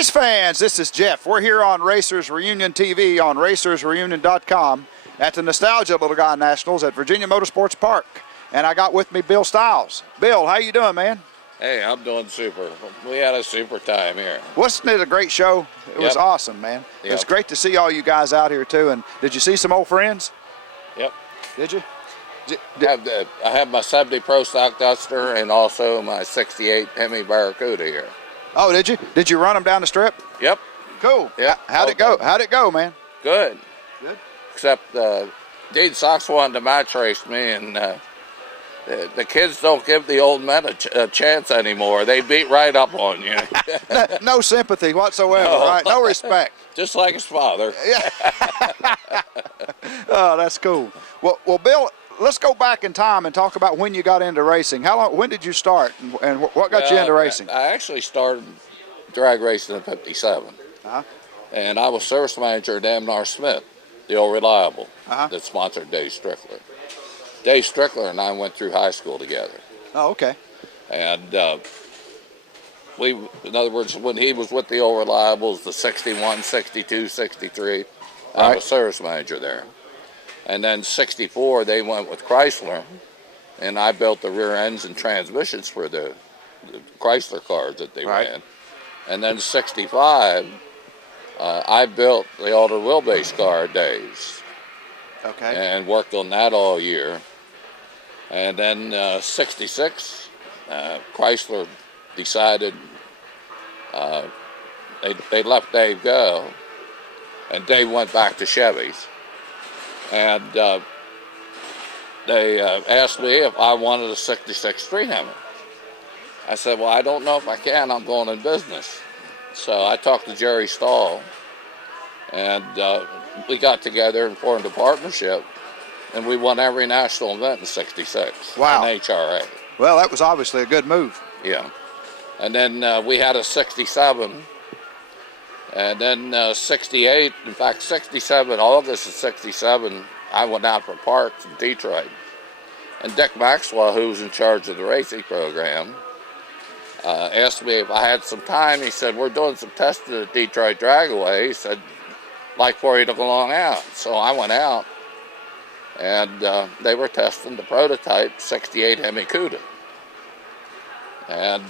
Race fans, this is Jeff. We're here on Racers Reunion TV on racersreunion.com at the Nostalgia Little Guy Nationals at Virginia Motorsports Park. And I got with me Bill Stiles. Bill, how you doing, man? Hey, I'm doing super. We had a super time here. Wasn't it a great show? It was awesome, man. It was great to see all you guys out here, too. And did you see some old friends? Yep. Did you? I have my 70 Pro Stock Duster and also my 68 Hemi Barracuda here. Oh, did you? Did you run them down the strip? Yep. Cool. Yeah. How'd it go? How'd it go, man? Good. Good. Except Dean Sox wanted to match race me, and the kids don't give the old men a chance anymore. They beat right up on you. No sympathy whatsoever, right? No respect. Just like his father. Yeah. Oh, that's cool. Well, Bill, let's go back in time and talk about when you got into racing. When did you start, and what got you into racing? I actually started drag racing in '57, and I was service manager at Amnar Smith, the old Reliable, that sponsored Dave Strickler. Dave Strickler and I went through high school together. Oh, okay. And in other words, when he was with the old Reliables, the 61, 62, 63, I was service manager there. And then 64, they went with Chrysler, and I built the rear ends and transmissions for the Chrysler cars that they ran. And then 65, I built the older wheelbase car days. Okay. And worked on that all year. And then 66, Chrysler decided they let Dave go, and Dave went back to Chevys. And they asked me if I wanted a 66 Street Hammer. I said, well, I don't know if I can. I'm going in business. So I talked to Jerry Stahl, and we got together and formed a partnership, and we won every national event in '66. Wow. In HRA. Well, that was obviously a good move. Yeah. And then we had a 67, and then 68, in fact, 67, August of 67, I went out for parts in Detroit. And Dick Maxwell, who was in charge of the racing program, asked me if I had some time. He said, we're doing some testing at Detroit Dragaway. He said, like for you to go along out. So I went out, and they were testing the prototype 68 Hemi Cuda. And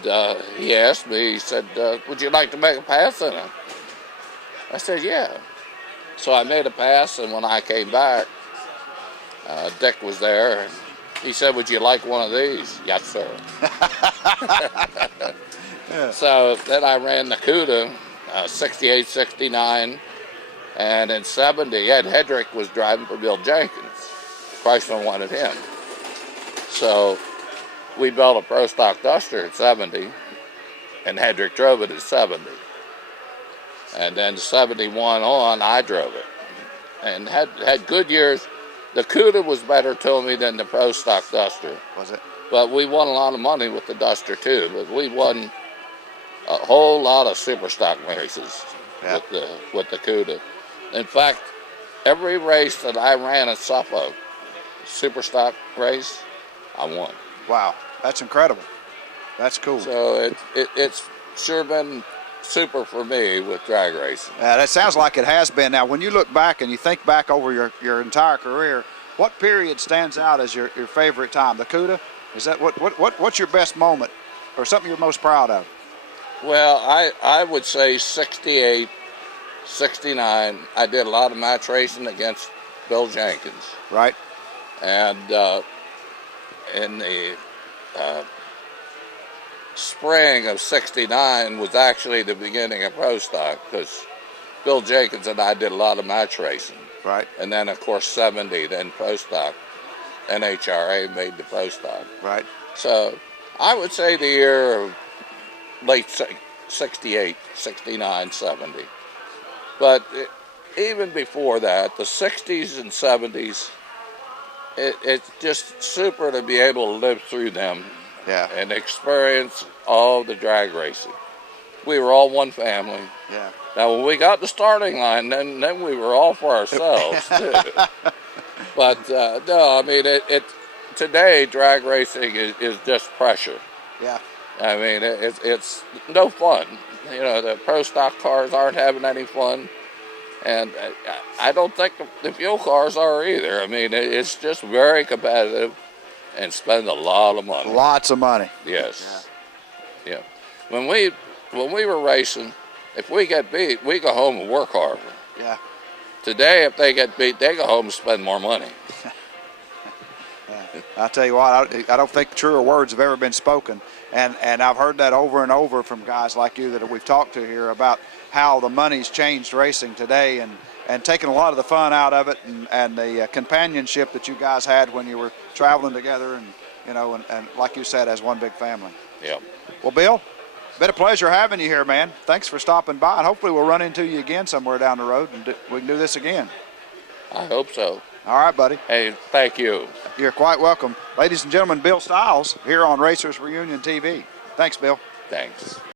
he asked me, he said, would you like to make a pass in it? I said, yeah. So I made a pass, and when I came back, Dick was there, and he said, would you like one of these? Yes, sir. Yeah. So then I ran the Cuda, 68, 69, and in 70, Ed Hedrick was driving for Bill Jenkins. Chrysler wanted him. So we built a Pro Stock Duster at 70, and Hedrick drove it at 70. And then 71 on, I drove it. And had good years. The Cuda was better to me than the Pro Stock Duster. Was it? But we won a lot of money with the Duster, too. But we won a whole lot of super stock races with the Cuda. In fact, every race that I ran at Suffolk, super stock race, I won. Wow, that's incredible. That's cool. So it's sure been super for me with drag racing. That sounds like it has been. Now, when you look back and you think back over your entire career, what period stands out as your favorite time? The Cuda? Is that what's your best moment, or something you're most proud of? Well, I would say 68, 69. I did a lot of match racing against Bill Jenkins. Right. And in the spring of 69 was actually the beginning of Pro Stock, because Bill Jenkins and I did a lot of match racing. Right. And then, of course, 70, then Pro Stock. NHRA made the Pro Stock. Right. So I would say the year of late 68, 69, 70. But even before that, the 60s and 70s, it's just super to be able to live through them and experience all the drag racing. We were all one family. Yeah. Now, when we got the starting line, then we were all for ourselves, too. But, no, I mean, today, drag racing is just pressure. Yeah. I mean, it's no fun. You know, the pro stock cars aren't having any fun. And I don't think the fuel cars are either. I mean, it's just very competitive and spend a lot of money. Lots of money. Yes. Yeah. When we were racing, if we get beat, we go home and work hard. Yeah. Today, if they get beat, they go home and spend more money. I'll tell you what, I don't think truer words have ever been spoken. And I've heard that over and over from guys like you that we've talked to here about how the money's changed racing today and taken a lot of the fun out of it and the companionship that you guys had when you were traveling together and, you know, and like you said, as one big family. Yeah. Well, Bill, been a pleasure having you here, man. Thanks for stopping by, and hopefully we'll run into you again somewhere down the road and we can do this again. I hope so. All right, buddy. Hey, thank you. You're quite welcome. Ladies and gentlemen, Bill Stiles here on Racers Reunion TV. Thanks, Bill. Thanks.